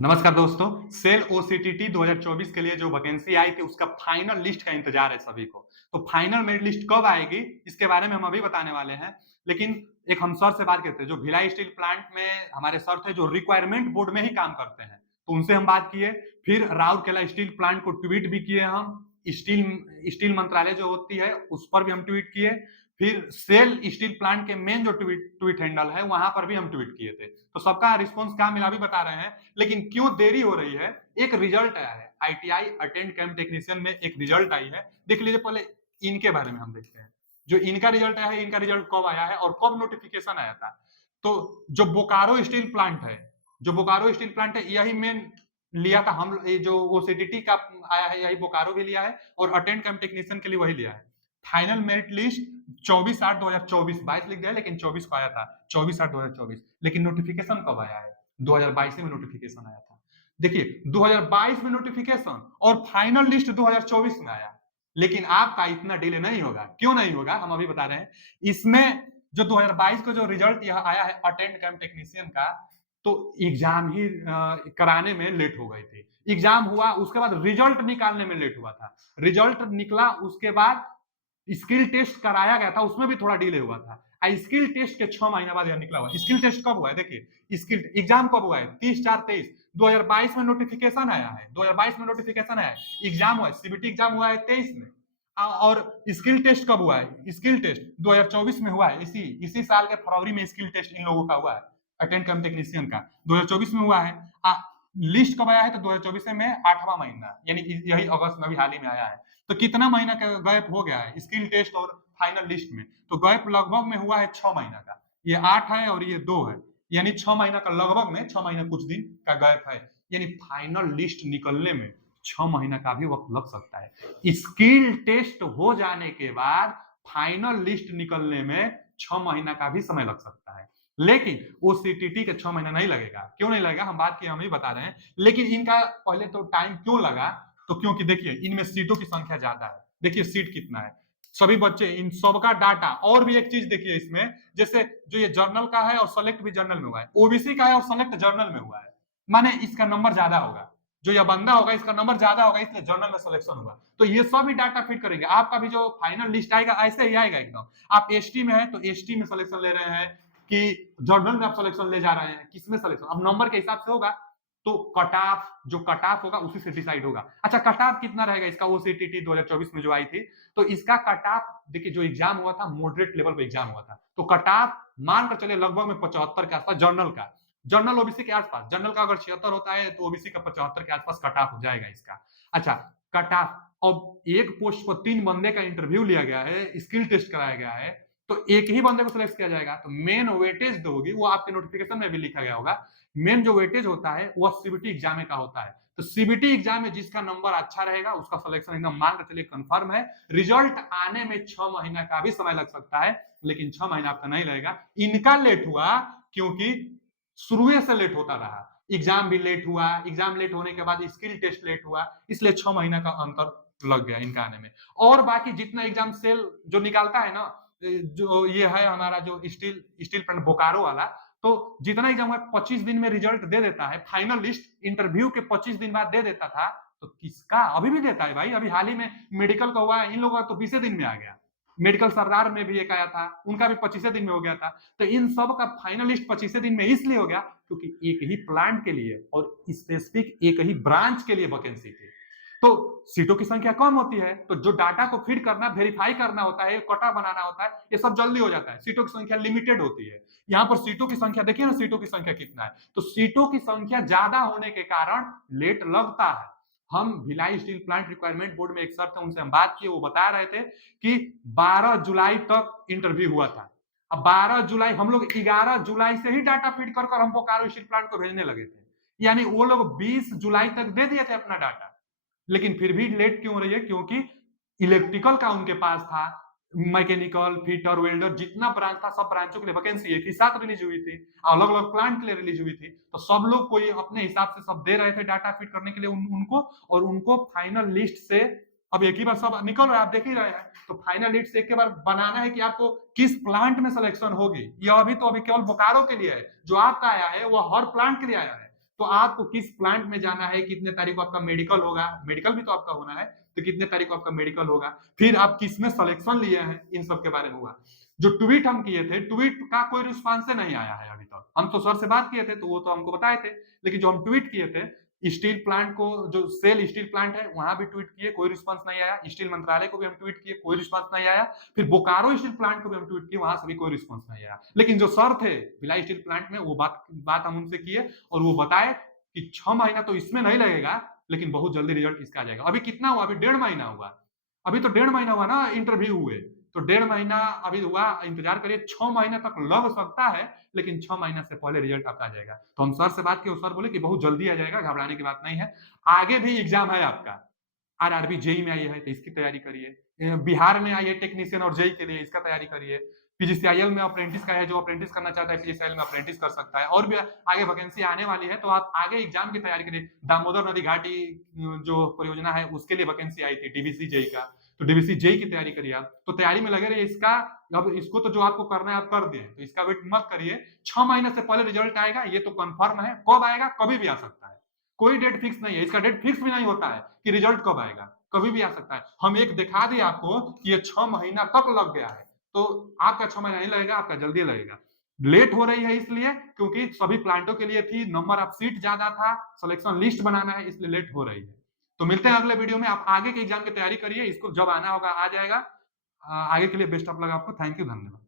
नमस्कार दोस्तों। सेल ओसीटीटी 2024 के लिए जो वैकेंसी आई थी उसका फाइनल लिस्ट का इंतजार है सभी को। तो फाइनल मेरिट लिस्ट कब आएगी इसके बारे में हम अभी बताने वाले हैं। लेकिन एक हम सर से बात करते हैं जो भिलाई स्टील प्लांट में हमारे सर थे जो रिक्वायरमेंट बोर्ड में ही काम करते हैं, तो उनसे हम बात किए। फिर राउरकेला स्टील प्लांट को ट्वीट भी किए हम। स्टील स्टील मंत्रालय जो होती है उस पर भी हम ट्वीट किए। फिर सेल स्टील प्लांट के मेन जो ट्वीट हैंडल है वहां पर भी हम ट्वीट किए थे। तो सबका रिस्पॉन्स क्या मिला भी बता रहे हैं। लेकिन क्यों देरी हो रही है, एक रिजल्ट आया है आईटीआई अटेंड कैंप टेक्नीशियन में, एक रिजल्ट आई है। देख लीजिए, पहले इनके बारे में हम देखते हैं। जो इनका रिजल्ट आया है, इनका रिजल्ट कब आया है और कब नोटिफिकेशन आया था। तो जो बोकारो स्टील प्लांट है, जो बोकारो स्टील प्लांट है यही मेन लिया था हम। ये जो ओसीटीटी का आया है यही बोकारो भी लिया है और अटेंड कैंप टेक्नीशियन के लिए वही लिया है। फाइनल मेरिट लिस्ट 24/8/2024, 22 लिख दिया लेकिन 24 को आया था। 24/8/2024, लेकिन नोटिफिकेशन कब आया है? 2022 में नोटिफिकेशन आया था। देखिए, 2022 में नोटिफिकेशन और फाइनल लिस्ट 2024 में आया। लेकिन आपका इतना डिले नहीं होगा। क्यों नहीं होगा, हम अभी बता रहे हैं। इसमें जो 2022 को जो रिजल्ट यह आया है अटेंड कैंप टेक्नीशियन का, तो एग्जाम ही कराने में लेट हो गई थी। एग्जाम हुआ, उसके बाद रिजल्ट निकालने में लेट हुआ था। रिजल्ट निकला, उसके बाद स्किल टेस्ट कराया गया था, उसमें भी थोड़ा डिले हुआ था। स्किल टेस्ट के 6 महीना बाद यह निकला हुआ। स्किल टेस्ट कब हुआ है? देखिए, स्किल एग्जाम कब हुआ है? 30/4/23। 2022 में नोटिफिकेशन आया है, 2022 में नोटिफिकेशन आया है। एग्जाम हुआ है, सीबीटी एग्जाम हुआ है 23 में। और स्किल टेस्ट कब हुआ है? स्किल टेस्ट 2024 में हुआ है। इसी साल के फरवरी में स्किल टेस्ट इन लोगों का हुआ है, अटेंड कम टेक्नीशियन का 2024 में हुआ है। लिस्ट कब आया है? तो 2024 में 8वां महीना, यानी यही अगस्त में भी हाल ही में आया है। तो कितना महीना का गैप हो गया है स्किल टेस्ट और फाइनल लिस्ट में? तो गैप लगभग में हुआ है 6 महीना का। ये 8 है और ये 2 है, यानी 6 महीना का, लगभग में 6 महीना कुछ दिन का गैप है। यानी फाइनल लिस्ट निकलने में 6 महीना का भी वक्त लग सकता है। स्किल टेस्ट हो जाने के बाद फाइनल लिस्ट निकलने में 6 महीना का भी समय लग सकता है। लेकिन ओसीटीटी के 6 महीना नहीं लगेगा। क्यों नहीं लगेगा, हम बात की, हम ही बता रहे हैं। लेकिन इनका पहले तो टाइम क्यों लगा, तो क्योंकि देखिए इनमें सीटों की संख्या ज्यादा है। देखिए सीट कितना है, सभी बच्चे, इन सबका डाटा। और भी एक चीज देखिए इसमें, जैसे जो ये जर्नल का है और सेलेक्ट भी जर्नल में हुआ है, ओबीसी का है और सेलेक्ट जर्नल में हुआ है, माने इसका नंबर ज्यादा होगा। जो यह बंदा होगा इसका नंबर ज्यादा होगा, इसलिए जर्नल में सिलेक्शन हुआ। तो ये सभी डाटा फिट करेंगे। आपका भी जो फाइनल लिस्ट आएगा ऐसे ही आएगा एकदम। आप एसटी में है तो एसटी में सिलेक्शन ले रहे हैं कि जर्नल में आप सिलेक्शन ले जा रहे हैं, किसमें सिलेक्शन अब नंबर के हिसाब से होगा। तो कट ऑफ, जो कट ऑफ होगा उसी से डिसाइड होगा। अच्छा, कट ऑफ कितना रहेगा इसका? ओसीटीटी 2024 में जो आई थी, तो इसका कट ऑफ देखिए, जो एग्जाम हुआ था मॉडरेट लेवल पे एग्जाम हुआ था, तो कट ऑफ मानकर चलिए लगभग में 75 के आसपास जर्नल का। जनरल ओबीसी के आसपास, जनरल का अगर 76 होता है तो ओबीसी का 75 के आसपास कट ऑफ हो जाएगा इसका। अच्छा, कट ऑफ, अब एक पोस्ट पर 3 बंदे का इंटरव्यू लिया गया है, स्किल टेस्ट कराया गया है, तो एक ही बंदे को सिलेक्ट किया जाएगा। तो मेन वेटेज जो होगी वो आपके नोटिफिकेशन में भी लिखा गया होगा। मेन जो वेटेज होता है वह सीबीटी एग्जाम का होता है। तो सीबीटी एग्जाम में जिसका नंबर अच्छा रहेगा उसका सिलेक्शन एकदम मान कर चलिए कंफर्म है। रिजल्ट आने में 6 महीना का भी समय लग सकता है, लेकिन 6 महीना आपका नहीं लगेगा। इनका लेट हुआ क्योंकि शुरू से लेट होता रहा। एग्जाम भी लेट हुआ, एग्जाम लेट होने के बाद स्किल टेस्ट लेट हुआ, इसलिए 6 महीना का अंतर लग गया इनका आने में। और बाकी जितना एग्जाम सेल जो निकालता है ना, जो ये है हमारा जो स्टील स्टील प्लांट बोकारो वाला, तो जितना एग्जाम है 25 दिन में रिजल्ट दे देता है। फाइनल लिस्ट इंटरव्यू के 25 दिन बाद दे देता था, तो किसका अभी भी देता है भाई। अभी हाल ही में मेडिकल का हुआ है, इन लोगों का तो 20 दिन में आ गया। मेडिकल सरदार में भी एक आया था, उनका भी 25 दिन में हो गया था। तो इन सब का फाइनलिस्ट 25 दिन में इसलिए हो गया क्योंकि एक ही प्लांट के लिए और स्पेसिफिक एक ही ब्रांच के लिए वैकेंसी थी। तो सीटों की संख्या कम होती है, तो जो डाटा को फीड करना, वेरीफाई करना होता है, कोटा बनाना होता है, ये सब जल्दी हो जाता है। सीटों की संख्या लिमिटेड होती है। यहाँ पर सीटों की संख्या देखिए ना, सीटों की संख्या कितना है। तो सीटों की संख्या ज्यादा होने के कारण लेट लगता है। हम Bhilai steel plant requirement board में एक सर थे, उनसे हम बात किए, वो बता रहे थे कि 12 जुलाई तक इंटरव्यू हुआ था। अब 12 जुलाई, हम लोग 11 जुलाई से ही डाटा फीड कर हम बोकारो स्टील प्लांट को भेजने लगे थे। यानी वो लोग 20 जुलाई तक दे दिए थे अपना डाटा। लेकिन फिर भी लेट क्यों हो रही है? क्योंकि इलेक्ट्रिकल का उनके पास था, मैकेनिकल, फिटर, वेल्डर, जितना ब्रांच था सब ब्रांचों के लिए वैकेंसी एक ही साथ रिलीज हुई थी, अलग अलग प्लांट के लिए रिलीज हुई थी। तो सब लोग कोई अपने हिसाब से सब दे रहे थे डाटा फिट करने के लिए उनको, और उनको फाइनल लिस्ट से अब एक ही बार सब निकल रहा है, आप देख ही रहे हैं। तो फाइनल लिस्ट से एक के बार बनाना है कि आपको किस प्लांट में सिलेक्शन होगी। यह अभी तो अभी केवल बोकारो के लिए है, जो आपका आया है वो हर प्लांट के लिए आया है। तो आपको किस प्लांट में जाना है, कितने तारीख को आपका मेडिकल होगा, मेडिकल भी तो आपका होना है, तो कितने तारीख को आपका मेडिकल होगा, फिर आप किस में सिलेक्शन लिए हैं, इन सब के बारे में हुआ। जो ट्वीट हम किए थे, ट्वीट का कोई रिस्पॉन्स नहीं आया है अभी तक। हम तो सर से बात किए थे तो वो तो हमको बताए थे, लेकिन जो हम ट्वीट किए थे स्टील प्लांट को, जो सेल स्टील प्लांट है वहां भी ट्वीट किए, कोई रिस्पांस नहीं आया। स्टील मंत्रालय को भी हम ट्वीट किए, कोई रिस्पांस नहीं आया। फिर बोकारो स्टील प्लांट को भी हम ट्वीट किए, वहां से भी कोई रिस्पांस नहीं आया। लेकिन जो सर थे भिलाई स्टील प्लांट में, वो बात हम उनसे किए और वो बताए कि 6 महीना तो इसमें नहीं लगेगा, लेकिन बहुत जल्दी रिजल्ट इसका आ जाएगा। अभी कितना हुआ? अभी 1.5 महीना हुआ। अभी तो 1.5 महीना हुआ ना इंटरव्यू हुए, तो 1.5 महीना अभी हुआ, इंतजार करिए। 6 महीना तक लग सकता है, लेकिन 6 महीना से पहले रिजल्ट आपका आ जाएगा। तो हम सर से बात किए, सर बोले कि बहुत जल्दी आ जाएगा, घबराने की बात नहीं है। आगे भी एग्जाम है आपका, आरआरबी जेई में आई है तो इसकी तैयारी करिए, बिहार में आई है टेक्नीशियन और जेई के लिए, इसका तैयारी करिए। पीजीसीआईएल में अप्रेंटिस का है, जो अप्रेंटिस करना चाहता है पीजीसीआईएल में अप्रेंटिस कर सकता है। और भी आगे वैकेंसी आने वाली है, तो आप आगे एग्जाम की तैयारी करिए। दामोदर नदी घाटी जो परियोजना है उसके लिए वैकेंसी आई थी डीवीसी जेई का, तो डीवीसी जेई की तैयारी करिए आप। तो तैयारी में लगे रहिए। इसका अब इसको तो जो आपको करना है आप कर दें, तो इसका वेट मत करिए। 6 महीने से पहले रिजल्ट आएगा, ये तो कंफर्म है। कब आएगा? कभी भी आ सकता है, कोई डेट फिक्स नहीं है। इसका डेट फिक्स भी नहीं होता है कि रिजल्ट कब आएगा, कभी भी आ सकता है। हम एक दिखा दें आपको कि ये 6 महीना तक लग गया है, तो आपका 6 महीना नहीं लगेगा, आपका जल्दी लगेगा। लेट हो रही है इसलिए क्योंकि सभी प्लांटों के लिए थी, नंबर ऑफ सीट ज्यादा था, सिलेक्शन लिस्ट बनाना है, इसलिए लेट हो रही है। तो मिलते हैं अगले वीडियो में। आप आगे के एग्जाम की तैयारी करिए, इसको जब आना होगा आ जाएगा। आगे के लिए बेस्ट ऑफ लक आपको। थैंक यू, धन्यवाद।